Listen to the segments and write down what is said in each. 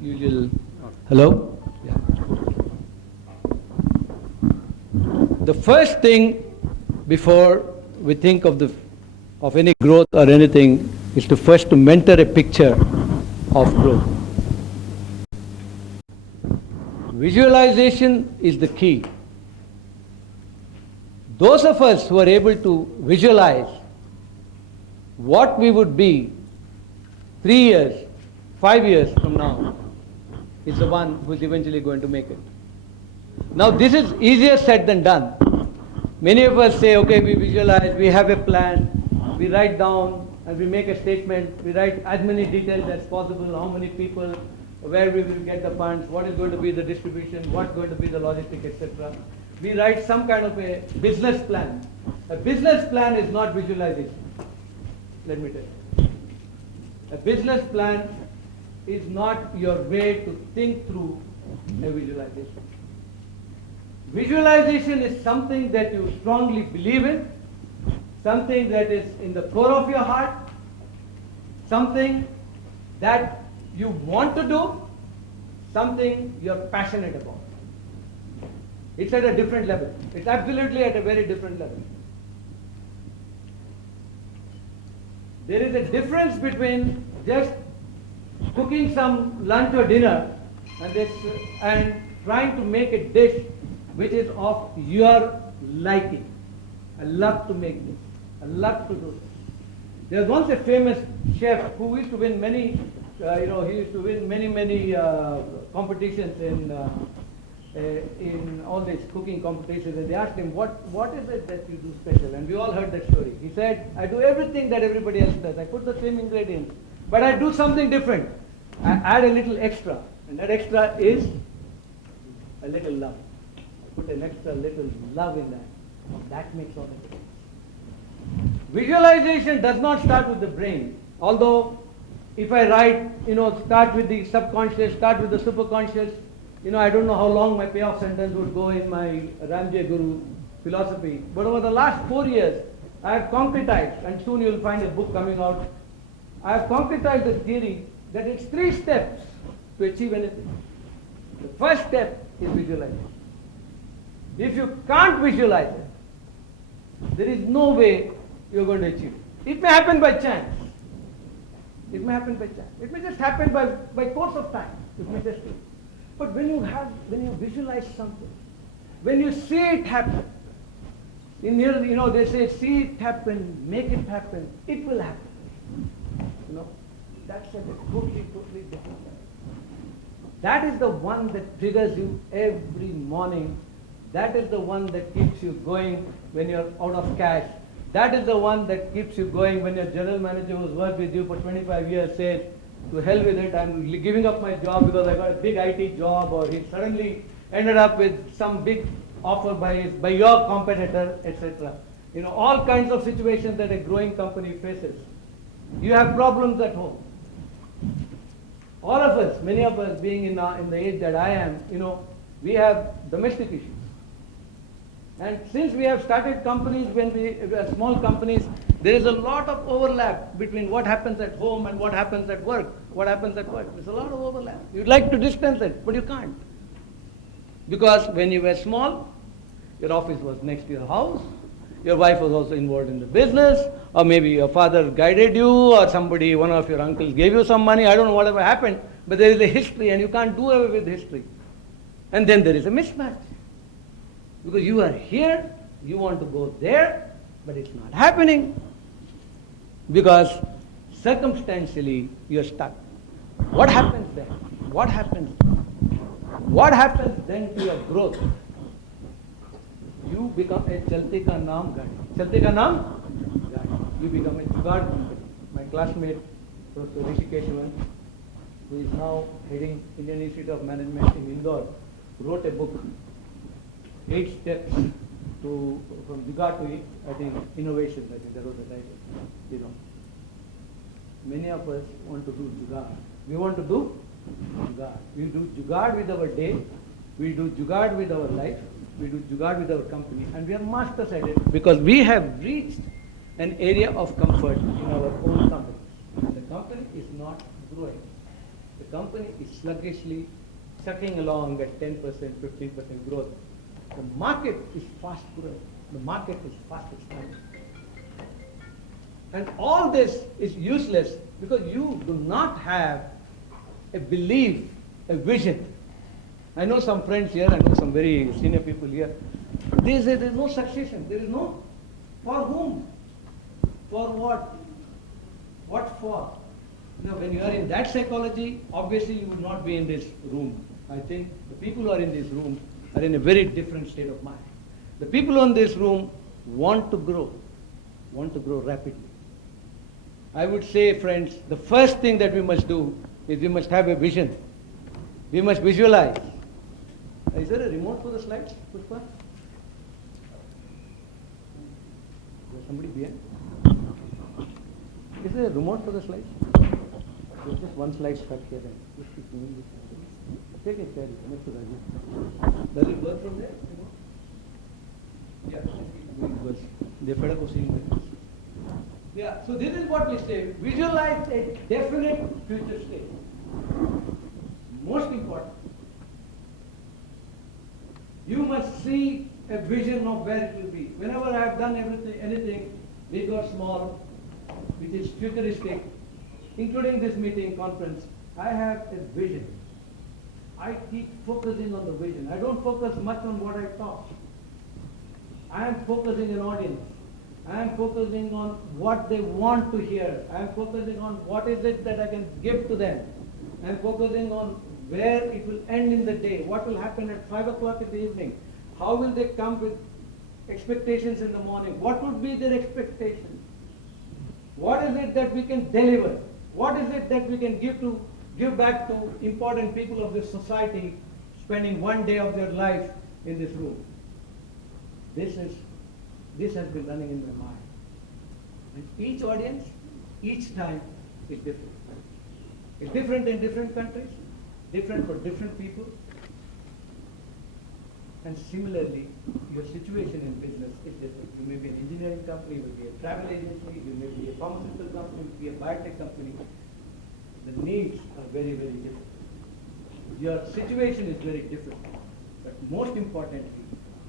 Usual. Hello? Yeah. The first thing before we think of any growth or anything is to first to mentor a picture of growth. Visualization is the key. Those of us who are able to visualize what we would be 3 years, 5 years from now is the one who is eventually going to make it. Now this is easier said than done. Many of us say, okay, we visualize, we have a plan, we write down and we make a statement, we write as many details as possible, how many people, where we will get the funds, what is going to be the distribution, what's going to be the logistics, etc. We write some kind of a business plan. A business plan is not visualization. Let me tell you. A business plan is not your way to think through a visualization. Visualization is something that you strongly believe in, something that is in the core of your heart, something that you want to do, something you're passionate about. It's at a different level. It's absolutely at a very different level. There is a difference between just cooking some lunch or dinner and trying to make a dish which is of your liking. I love to make this. I love to do this. There was once a famous chef who used to win many, he used to win many competitions in all these cooking competitions, and they asked him, what is it that you do special? And we all heard that story. He said, I do everything that everybody else does. I put the same ingredients, but I do something different. I add a little extra, and that extra is a little love. I put an extra little love in that. That makes all the difference. Visualization does not start with the brain, although if I write, start with the subconscious, start with the superconscious, I don't know how long my payoff sentence would go in my RamjayGuru philosophy, but over the last 4 years, I have concretized, and soon you will find a book coming out, I have concretized the theory that it's 3 steps to achieve anything. The first step is visualization. If you can't visualize it, there is no way you're going to achieve it. It may happen by chance. It may happen by chance. It may just happen by course of time. It may just be. But when you visualize something, when you see it happen, they say, see it happen, make it happen, it will happen. That's a totally different level. That is the one that triggers you every morning. That is the one that keeps you going when you're out of cash. That is the one that keeps you going when your general manager who's worked with you for 25 years says, to hell with it, I'm giving up my job because I got a big IT job, or he suddenly ended up with some big offer by your competitor, etc. All kinds of situations that a growing company faces. You have problems at home. All of us, many of us being in the age that I am, we have domestic issues. And since we have started companies, when we are small companies, there is a lot of overlap between what happens at home and what happens at work. There's a lot of overlap. You'd like to distance it, but you can't. Because when you were small, your office was next to your house, your wife was also involved in the business, or maybe your father guided you, or one of your uncles gave you some money, I don't know whatever happened, but there is a history and you can't do away with history. And then there is a mismatch. Because you are here, you want to go there, but it's not happening. Because circumstantially, you're stuck. What happens then? What happens then to your growth? You become a Chalte Ka Naam Gaadi. Chalte Ka Naam Gaadi. You become a jugaad company. My classmate, Professor Rishi Keshavan, who is now heading Indian Institute of Management in Indore, wrote a book, 8 steps from jugaad to, innovation. I think that was the title. Many of us want to do jugaad. We want to do jugaad. We do jugaad with our day. We do jugaad with our life. We do jugaad with our company. And we are masters at it because we have reached an area of comfort in our own company. The company is not growing. The company is sluggishly sucking along at 10%, 15% growth. The market is fast growing. The market is fast expanding. And all this is useless because you do not have a belief, a vision. I know some friends here, I know some very senior people here. They say there is no succession. There is no, for whom? For what? What for? Now, when you are in that psychology, obviously you would not be in this room. I think the people who are in this room are in a very different state of mind. The people in this room want to grow rapidly. I would say, friends, the first thing that we must do is we must have a vision. We must visualize. Is there a remote for the slides, Pushpa? Is there somebody behind? Is there a remote for the slides? There's just one slide stuck here. Take it, carry it. Does it work from there? Yeah, it works. They're fed up of seeing this. Yeah, so this is what we say. Visualize a definite future state. Most important. You must see a vision of where it will be. Whenever I have done anything, big or small, which is futuristic, including this meeting, conference, I have a vision. I keep focusing on the vision. I don't focus much on what I talk. I am focusing an audience. I am focusing on what they want to hear. I am focusing on what is it that I can give to them. I am focusing on where it will end in the day, what will happen at 5 o'clock in the evening, how will they come with expectations in the morning, what would be their expectations, what is it that we can deliver, what is it that we can give back to important people of this society spending one day of their life in this room. This has been running in my mind. And each audience, each time is different. It's different in different countries, different for different people. And similarly, your situation in business is different. You may be an engineering company, you may be a travel agency, you may be a pharmaceutical company, you may be a biotech company. The needs are very, very different. Your situation is very different. But most importantly,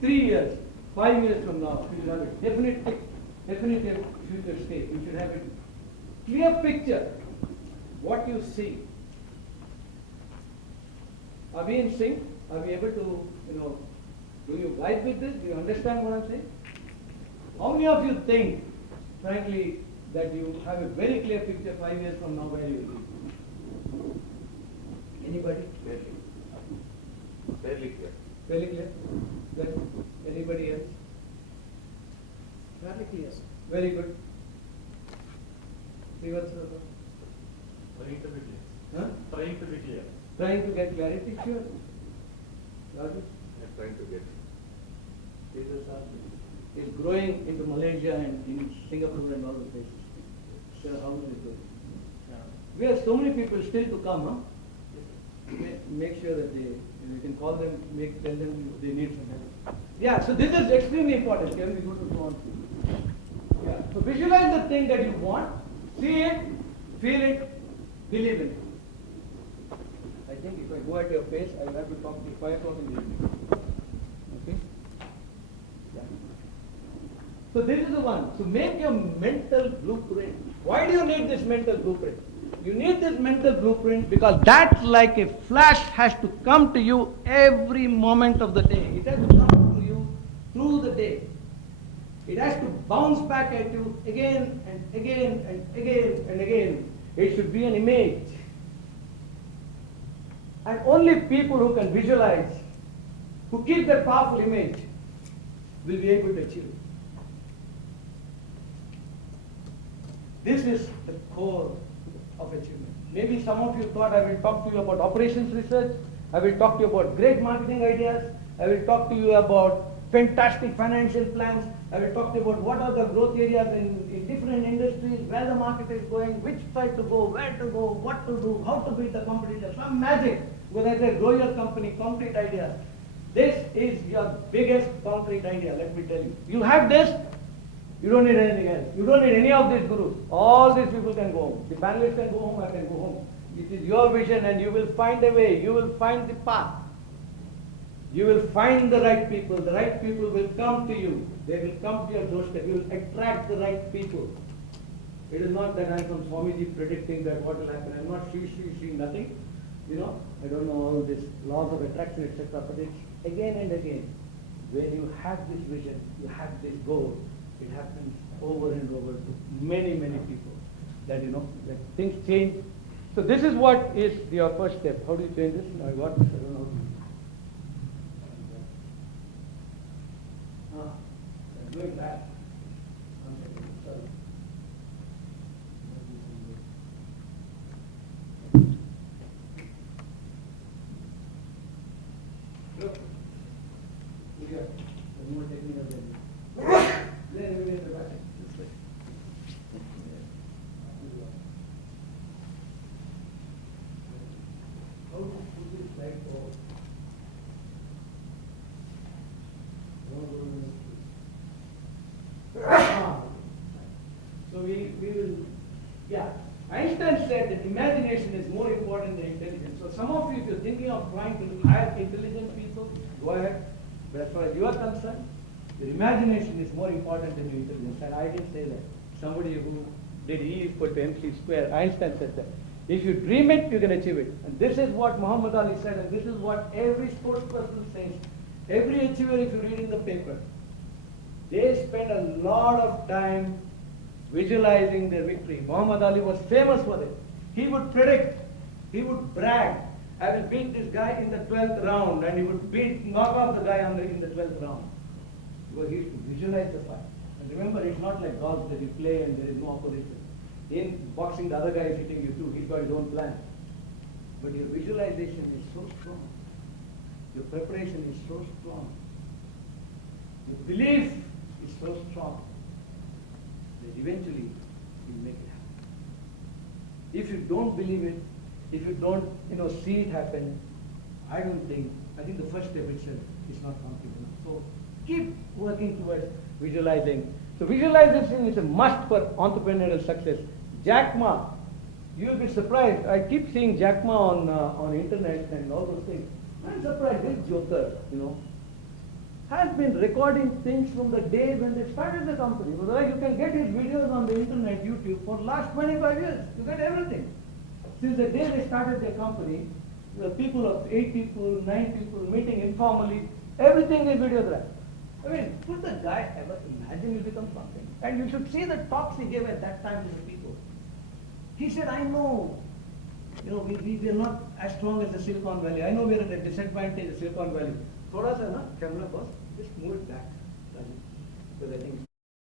3 years, 5 years from now, you should have a definitive future state. You should have a clear picture what you see. Are we in sync? Are we able to, do you vibe with this? Do you understand what I'm saying? How many of you think, frankly, that you have a very clear picture 5 years from now where you will be? Anybody? Fairly clear. Fairly clear? Good. Anybody else? Fairly clear. Very good. Trying to be clear. Huh? Trying to be clear. Trying to get clarity? Sure. Raju? I'm trying to get. Is growing into Malaysia and in Singapore and all the places. So how is it going? We have so many people still to come, huh? Make sure that you can call them, tell them they need some help. Yeah, so this is extremely important. Can we go to one? Yeah. So visualize the thing that you want, see it, feel it, believe in it. I think if I go at your pace, I will have to talk to you 5 o'clock in the evening. Okay? Yeah. So this is the one. So make your mental blueprint. Why do you need this mental blueprint? You need this mental blueprint because that, like a flash, has to come to you every moment of the day. It has to come to you through the day. It has to bounce back at you again and again and again and again. It should be an image. And only people who can visualize, who keep that powerful image, will be able to achieve it. This is the core of achievement. Maybe some of you thought I will talk to you about operations research, I will talk to you about great marketing ideas, I will talk to you about fantastic financial plans, I will talk to you about what are the growth areas in different industries, where the market is going, which side to go, where to go, what to do, how to beat the competition, some magic. When I say grow your company, concrete ideas. This is your biggest concrete idea, let me tell you. You have this, you don't need anything else. You don't need any of these gurus. All these people can go home. The panelists can go home, I can go home. It is your vision and you will find a way, you will find the path. You will find the right people will come to you. They will come to your doorstep. You will attract the right people. It is not that I am from Swamiji predicting that what will happen. I am not seeing nothing. I don't know all these laws of attraction, etc. But it's again and again, when you have this vision, you have this goal, it happens over and over to many, many people. That that things change. So this is what is your first step. How do you change this? I got this. I don't know how to. I'm doing that. One second. Sorry. Look. Here. There's more technical than then we get the back. This way. How to put this light forward? So we will, Einstein said that imagination is more important than intelligence. So some of you, if you're thinking of trying to hire intelligent people, go ahead. But as far as you are concerned, your imagination is more important than your intelligence. And I didn't say that. Somebody who did E equal to MC square, Einstein said that. If you dream it, you can achieve it. And this is what Muhammad Ali said, and this is what every sports person says. Every achiever, if you read in the paper, they spend a lot of time visualizing their victory. Muhammad Ali was famous for it. He would predict, he would brag, I will beat this guy in the 12th round, and he would knock off the guy in the 12th round. Because he used to visualize the fight. And remember, it's not like golf that you play and there is no opposition. In boxing, the other guy is hitting you too. He's got his own plan. But your visualization is so strong. Your preparation is so strong. Your belief is so strong that eventually you'll make it happen. If you don't believe it, if you don't see it happen, I think the first step itself is not concrete enough. So keep working towards visualizing. So visualization is a must for entrepreneurial success. Jack Ma, you'll be surprised. I keep seeing Jack Ma on internet and all those things. I'm surprised. This joker, has been recording things from the day when they started the company. You can get his videos on the internet, YouTube, for the last 25 years. You get everything. Since the day they started their company, the people of 8 people, 9 people meeting informally, everything is videographed. I mean, could the guy ever imagine he'll become something? And you should see the talks he gave at that time to the people. He said, I know, we are not as strong as the Silicon Valley. I know we are at a disadvantage of Silicon Valley. Thoda sa na, camera boss, just move it back. Because I think